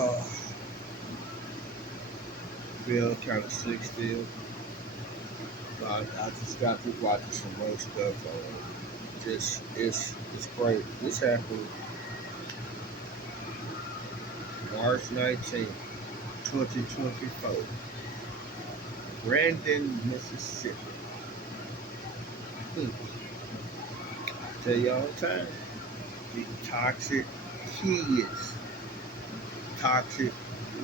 Oh, feel kind of sick still. I just got to watching some more stuff. Just it's great. This happened March 19th, 2024, Brandon, Mississippi. Hmm. I tell you all the time, the toxic kids, toxic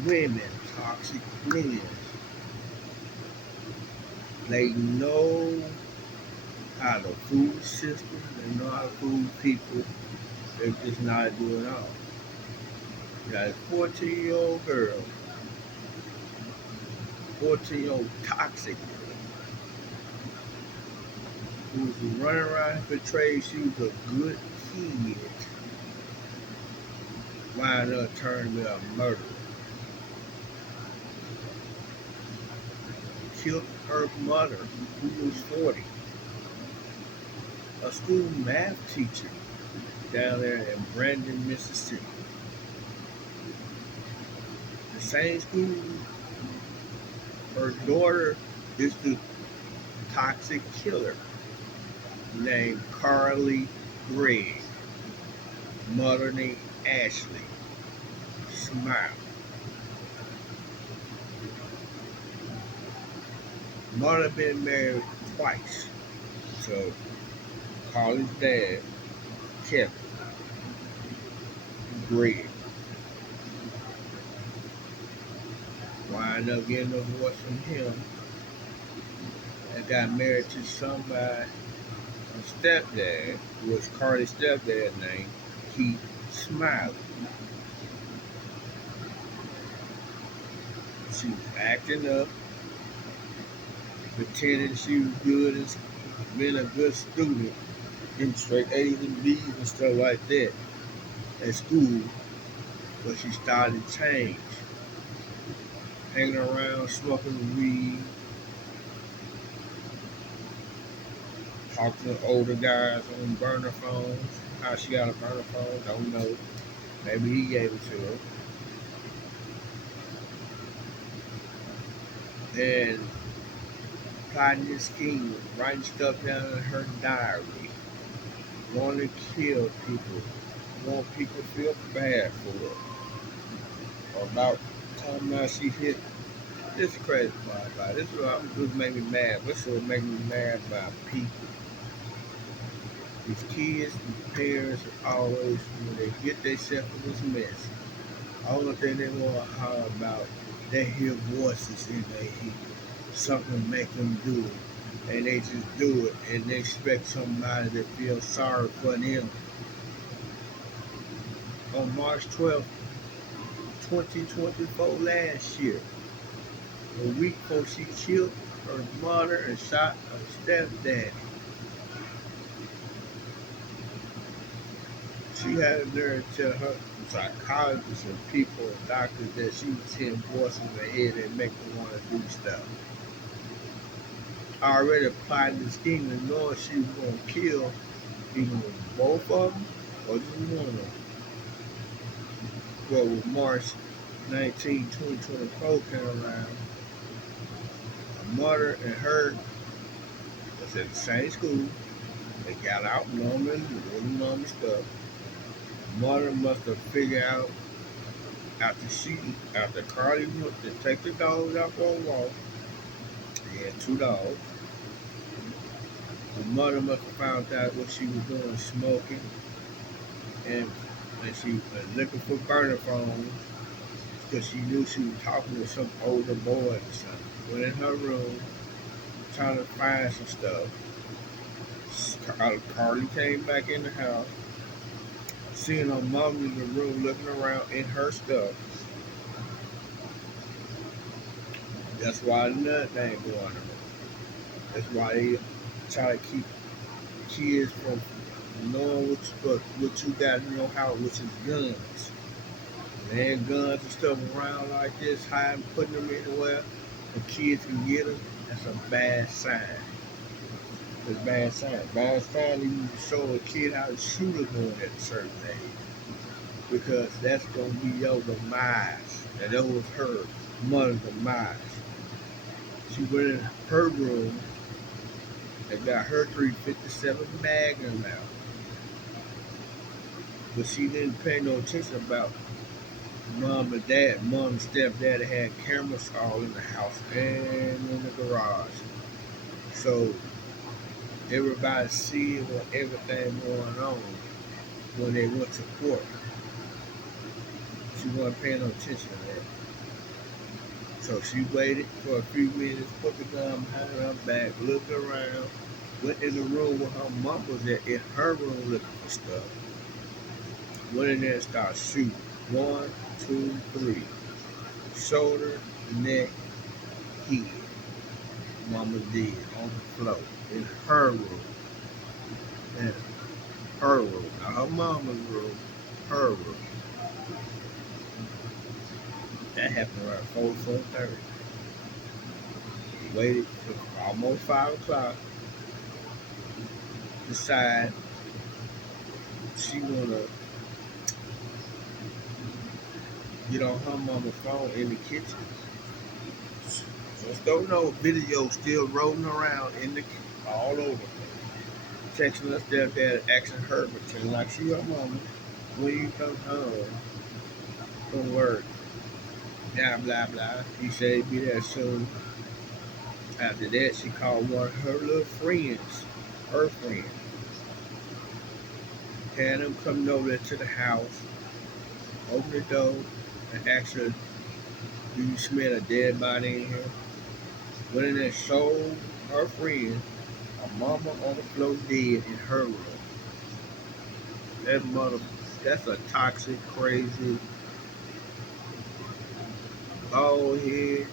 women, toxic men. They know how to fool the system. They know how to fool people. They're just not doing all. You got a 14-year-old girl, 14-year-old toxic girl, who's running around and portraying she was a good kid, wind up turning to a murderer. Killed her mother, who was 40, a school math teacher down there in Brandon, Mississippi. The same school her daughter is the toxic killer named Carly Gregg, mother named Ashley Smile. Mother been married twice, so Carly's dad, Kevin Gregg, wind up getting a divorce from him and got married to somebody, a stepdad, who was Carly's stepdad's name, Keith Smiley. She was acting up, pretending she was good and being a good student, getting straight A's and B's and stuff like that at school, but she started to change. Hanging around, smoking weed, talking to older guys on burner phones. How she got a burner phone, don't know. Maybe he gave it to her. And plotting this scheme, writing stuff down in her diary, wanting to kill people, want people to feel bad for her. Or about talking about she hit. This is crazy part about it. This is what made me mad. This is what made me mad about people. These kids and parents always, when they get themselves in this mess, all the thing they want to holler about, they hear voices in their head. Something make them do it. And they just do it. And they expect somebody to feel sorry for them. On March 12th, 2024, last year, a week before she killed her mother and shot her stepdad, she had a nerve to tell her psychologists and people and doctors that she was hearing voices in her head that make her want to do stuff. Already plotting the scheme and knowing she was going to kill either both of them or just one of them. Well, with March 19th, 2024 came around, her mother and her was at the same school. They got out normally, doing normal stuff. Mother must have figured out after Carly went to take the dogs out for a walk. He had two dogs. The mother must have found out what she was doing, smoking, and she was looking for burner phones because she knew she was talking to some older boy or something. Went in her room trying to find some stuff. Carly came back in the house, seeing her mom in the room looking around in her stuff. That's why nothing ain't going on. That's why they try to keep kids from knowing what you got in your house, which is guns. And guns and stuff around like this, hiding, putting them anywhere, and kids can get them. That's a bad sign. It's a bad sign. Bad sign, you need to show a kid how to shoot a gun at a certain age. because that's gonna be your demise. And that was her mother's demise. She went in her room and got her 357 Magnum out, but she didn't pay no attention about mom and stepdad had cameras all in the house and in the garage. So everybody seeing what everything going on when they went to court. She wasn't paying no attention to that. So she waited for a few minutes, put the gun behind her back, looked around, went in the room where her mom was at, in her room looking for stuff. Went in there and started shooting. One, two, three. Shoulder, neck, head. Mama did on the floor in her room. In her room. Not her mama's room, her room. That happened around 4:30. Waited till almost 5 o'clock. Decide she wanna get on her mama's phone in the kitchen. Just don't know, video still rolling around in the all over. Texting her stepdad, asking her, pretending like she her mama. When you come home from work, blah blah blah. He said he'd be there soon. After that, she called one of her little friends, her friend, had them coming over there to the house, open the door, and asked her, "Do you smell a dead body in here?" Went in there, showed her friend a mama on the floor dead in her room. That mother, that's a toxic, crazy, bald head,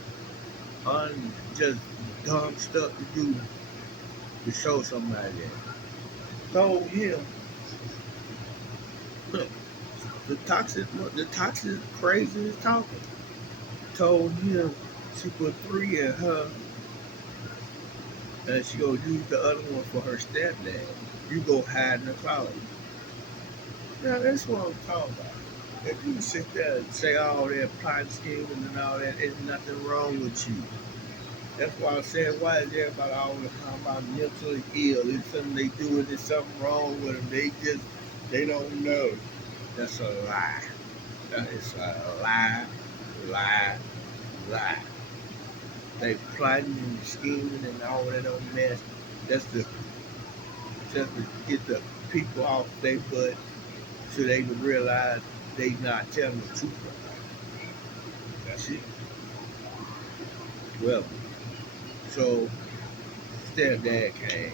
just dumb stuff to do to show somebody that. Told him, look, the toxic, crazy is talking. Told him she put 3 in her, and she gonna use the other one for her stepdad. You go hide in the closet. Now that's what I'm talking about. If you sit there and say all that plot scheming and all that, there's nothing wrong with you. That's why I'm saying, why is everybody always talking about mentally ill? It's something they do and there's something wrong with them. They don't know. That's a lie. That is a lie, lie, lie. They plotting and scheming and all that old mess. That's just to get the people off their butt so they can realize they not telling the truth. That's it. Well, so stepdad came.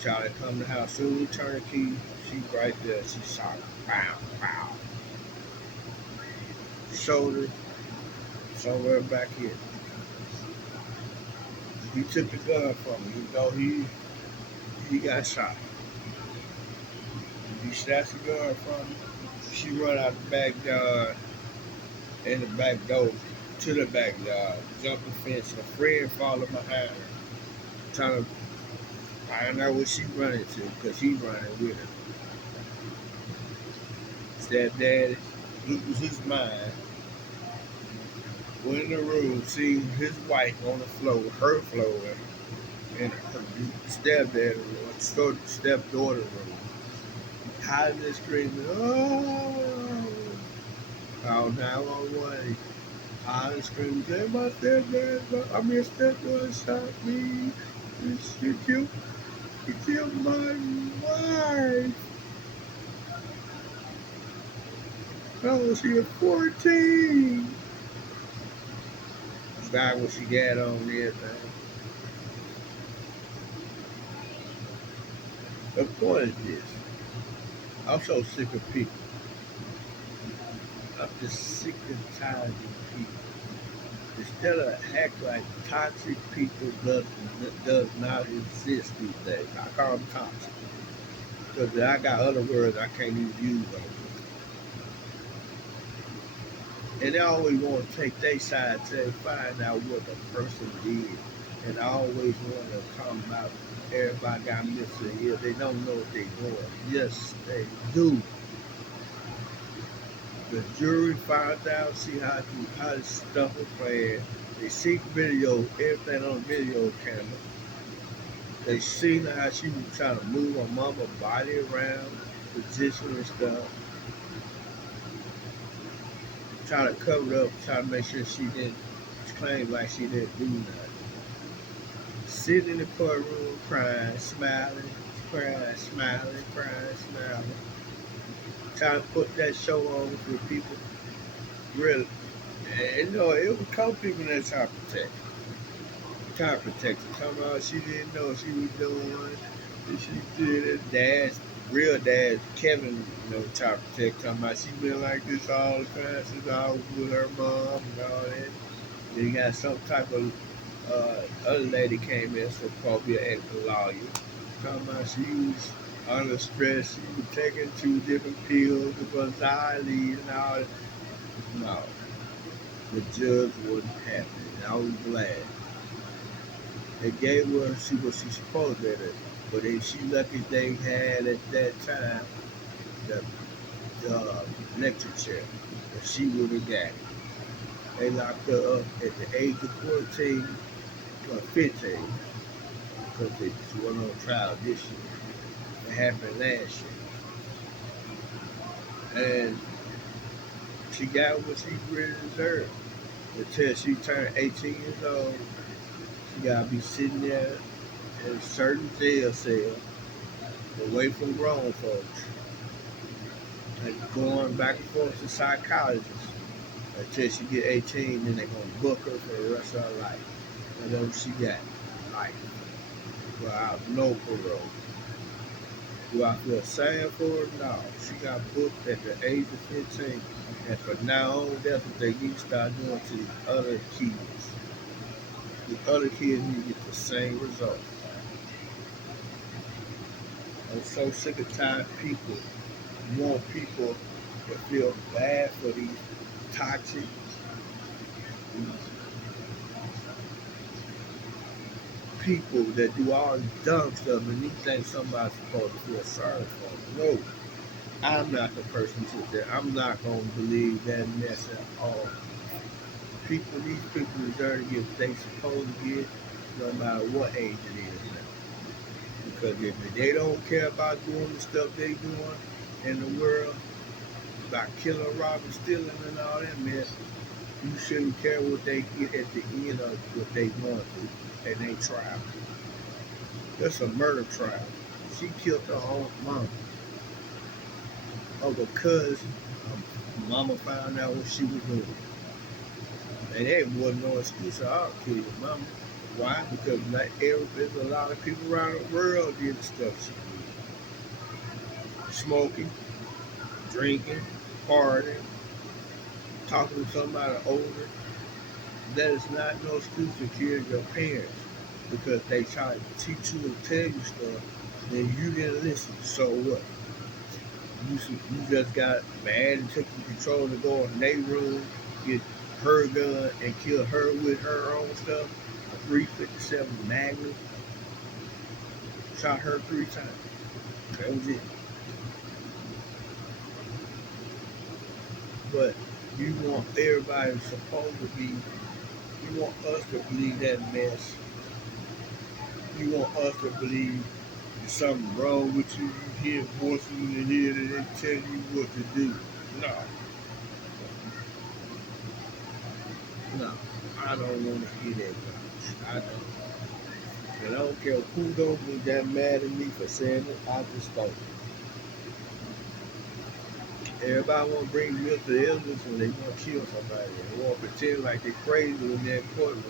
Charlie come to the house, soon he turned the key, she right there, she shot him. Pow, pow. Shoulder, somewhere back here. He took the gun from him. He thought he got shot. He snatched the gun from him. She run out the backyard and the back door to the backyard, jumped the fence. A friend followed behind her, trying to find out what she running to, because he running with her. Stepdaddy loses his mind. Went in the room, seen his wife on the floor, her floor, and her stepdad room, stepdaughter room, hiding and screaming, "Oh!" Called 911. Hiding and screaming, "Say my stepdad, stepdaughter shot me. He killed my wife. I was here 14. Forgot what she got on and everything. The point is this. I'm so sick of people. I'm just sick and tired of people. Instead of act like toxic people does not exist these days. I call them toxic. Because I got other words I can't even use on them. And they always want to take their side to find out what the person did. And I always want to talk about everybody got missing here. They don't know what they're doing. Yes, they do. The jury finds out, see how this stuff was playing. They see video, everything on video camera. They seen how she was trying to move her mama body around, position and stuff, trying to cover it up, trying to make sure she didn't claim like she didn't do nothing. Sitting in the courtroom crying, smiling, crying, smiling, crying, smiling. Trying to put that show on for people. Really. And you know, it was couple people that trying to protect. Trying to protect her. Talking about she didn't know what she was doing. And she did it. Dad, real dad, Kevin, you know, trying to protect her. Talking about she been like this all the time since I was with her mom and all that. Then you got some type of other lady came in, supposed to be an ex-lawyer. Talking about she was under stress, she was taking 2 different pills because anxiety and all that. No, the judge wasn't happy. And I was glad. They gave her what she supposed to get, but if she lucky they had at that time the lecture chair, if she would have got it. They locked her up at the age of 14 or 15 because she went on trial this year. It happened last year. And she got what she really deserved. Until she turned 18 years old, she gotta be sitting there in a certain jail cell away from grown folks and going back and forth to psychologists until she get 18, then they're gonna book her for the rest of her life. Whatever she got, life. Without no parole. Do I feel sad for her? No. She got booked at the age of 15. And from now on, that's what they need to start doing to the other kids. The other kids need to get the same result. I'm so sick of tired people want people to feel bad for these toxic people that do all this dumb stuff and you think somebody's supposed to feel sorry for them. No, I'm not the person to do that. I'm not going to believe that mess at all. These people deserve to get what they supposed to get no matter what age it is now. Because if they don't care about doing the stuff they doing in the world, about killing, robbing, stealing and all that mess, you shouldn't care what they get at the end of what they going through and they trial. That's a murder trial. She killed her own mama. Because mama found out what she was doing. And there wasn't no excuse. I'll kill your mama. Why? Because there's a lot of people around the world did the stuff she did. Smoking, drinking, partying, talking to somebody older. That is not no excuse to kill your parents because they try to teach you and tell you stuff, then you didn't listen. So what? You just got mad and took control to go in their room, get her gun, and kill her with her own stuff. A 357 Magnum. Shot her 3 times. That was it. But you want everybody supposed to be, you want us to believe that mess. You want us to believe there's something wrong with you. You hear voices in the ear that they tell you what to do. No, I don't want to hear that much. I don't. And I don't care who don't be that mad at me for saying it. I just don't. Everybody want to bring mental illness when they want to kill somebody. They want to pretend like they're crazy when they're in courtroom.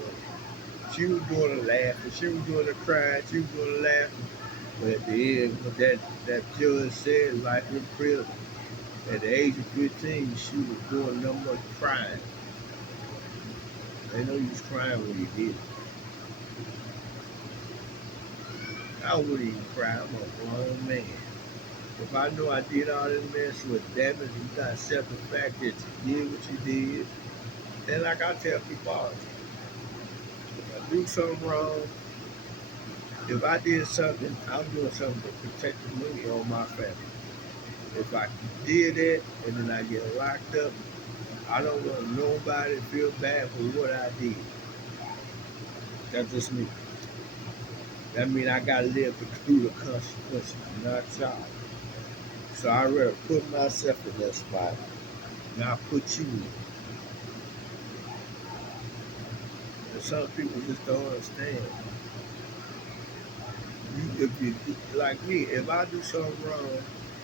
She was doing the laughing. She was doing the crying. She was doing the laughing. But at the end, what that judge said, life in prison. At the age of 15, she was doing no much crying. They know you was crying when you did it. I wouldn't even cry. I'm a grown man. If I know I did all this mess with damage, you got to accept the fact that you did what you did. And like I tell people all the time, if I do something wrong, if I did something, I'm doing something to protect me or my family. If I did that and then I get locked up, I don't want nobody to feel bad for what I did. That's just me. That means I gotta live through the consequences, not y'all. So I rather put myself in that spot, not put you in. And some people just don't understand. If you like me, if I do something wrong,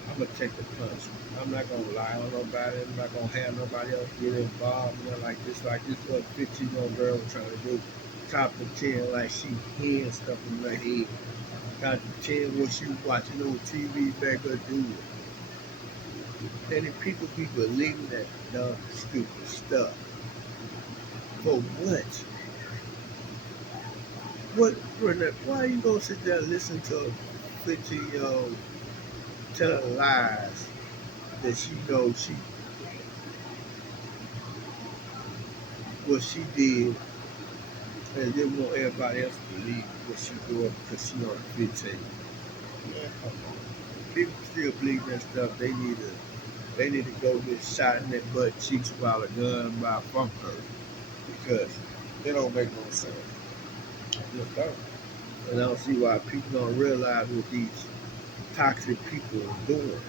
I'm gonna take the punishment. I'm not gonna lie on nobody. I'm not gonna have nobody else get involved. You know, like this what 15-year-old girl was trying to do. Try to pretend like she hearing stuff in her head. Try to pretend what she was watching on TV back her do it. And then people be believing that dumb, stupid stuff. For what? What? Why you gonna sit there and listen to a 15-year-old tell lies that she knows what she did and didn't want everybody else to believe what she doing because she on 15. Man, come on. People still believe that stuff. They need to go get shot in their butt cheeks while a gun by a phone her because it don't make no sense. Just don't. And I don't see why people don't realize what these toxic people are doing.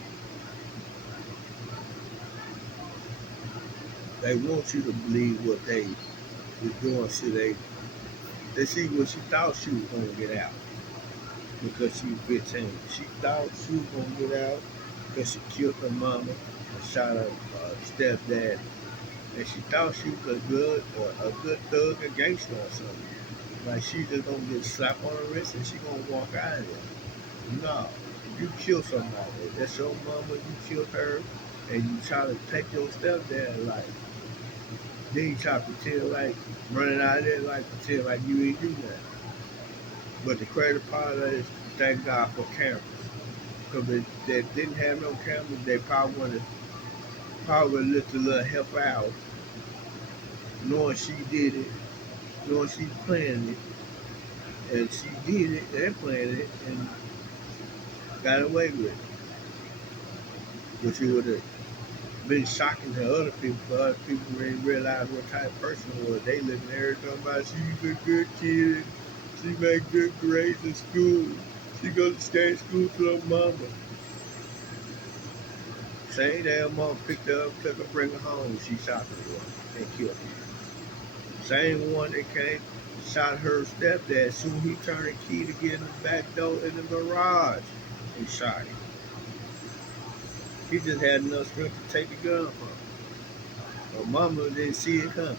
They want you to believe what they were doing so they see what she thought she was gonna get out because she was 15. She thought she was gonna get out because she killed her mama and shot her stepdad, and she thought she was a good thug or gangster or something. Like she just gonna get slapped on the wrist and she gonna walk out of there. No, you kill somebody. That's your mama. You killed her, and you try to take your stepdad life. Then you try to pretend like running out of there, like pretend like you ain't do nothing. But the crazy part of it is, thank God for cameras. Because if they didn't have no cameras, they probably let the little help out, knowing she did it, knowing she planned it, and she did it and planned it and got away with it. Which it would have been shocking to other people, but other people didn't realize what type of person it was. They looking at her talking about she's a good kid, she make good grades in school, she goes to stay in school to her mama. Same damn mom picked her up, took her, bring her home. She shot the boy and killed him. Same one that came, shot her stepdad. Soon he turned the key to get in the back door in the garage and shot him. He just had enough strength to take the gun from her. Her mama didn't see it coming.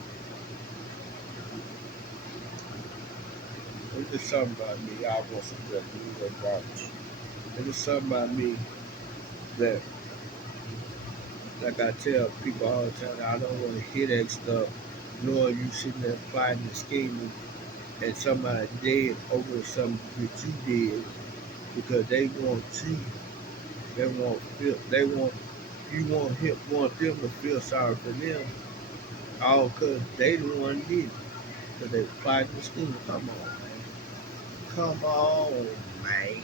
It's just something about me. I want some good news and garbage. It's just something about me that, like I tell people all the time, I don't want to hear that stuff knowing you sitting there plotting and scheming and somebody dead over something that you did because they want you, they want want them to feel sorry for them, all because they the one did it, because they plotting and scheming. Come on, man. Come on, man.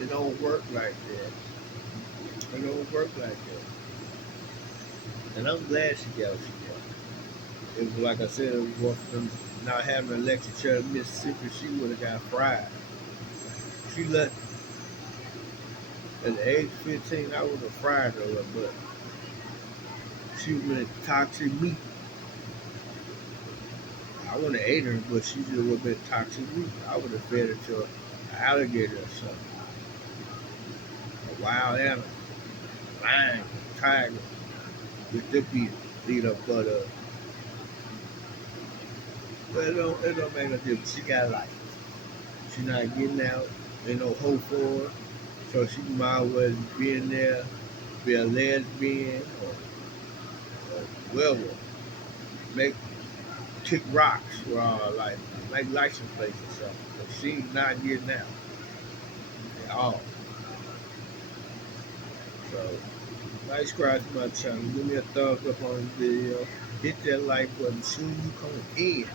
It don't work like that. It don't work like that. And I'm glad she got what she got. It was like I said, it was from not having an electric chair in Mississippi, she would have got fried. She let at the age of 15, I would have fried her, but she was toxic meat. I wouldn't have ate her, but she just would have been toxic meat. I would have fed her to an alligator or something, a wild animal, lion, tiger, with the beat up butter. But it don't make no difference. She got life. She not getting out. Ain't no hope for her. So she might as well be in there, be a lesbian or whatever. Make kick rocks for our life, make license plates or something. But she's not getting out at all. So, like, subscribe to my channel. Give me a thumbs up on this video. Hit that like button. Soon you come in.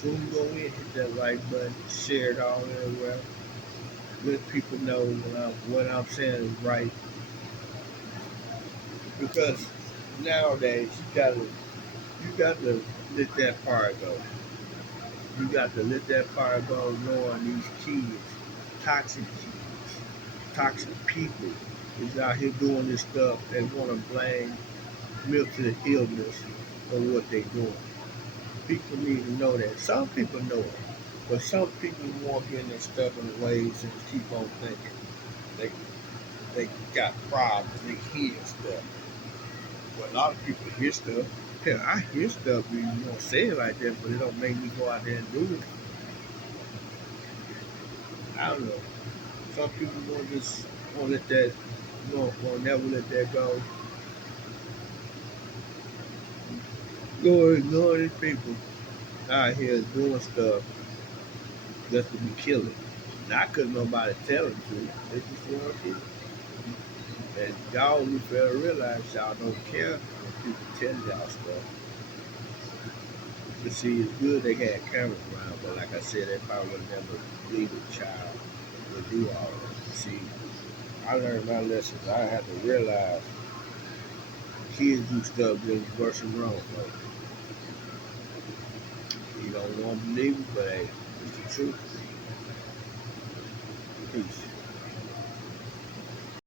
Soon you go in, hit that like button. Share it all everywhere. Let people know what I'm saying is right. Because nowadays you got to let that part go. You got to let that part go, knowing these kids, kids, toxic people is out here doing this stuff and want to blame mental illness for what they're doing. People need to know that. Some people know it, but some people walk in their stubborn ways and keep on thinking they they got problems. They hear stuff. But a lot of people hear stuff. Hell, I hear stuff, but you won't say it like that, but it don't make me go out there and do it. I don't know. Some people won't just won't let that, won't never let that go. Go ignore these people out here doing stuff just to be killing. Not because nobody tell them to. They just want to. And y'all need to realize y'all don't care when people tell y'all stuff. But see, it's good they had cameras around, but like I said, they probably would never believe a child would do all that. See, I learned my lessons. I had to realize kids do stuff that's worse than wrong. Bro. You don't want to believe it, but hey, it's the truth. Peace.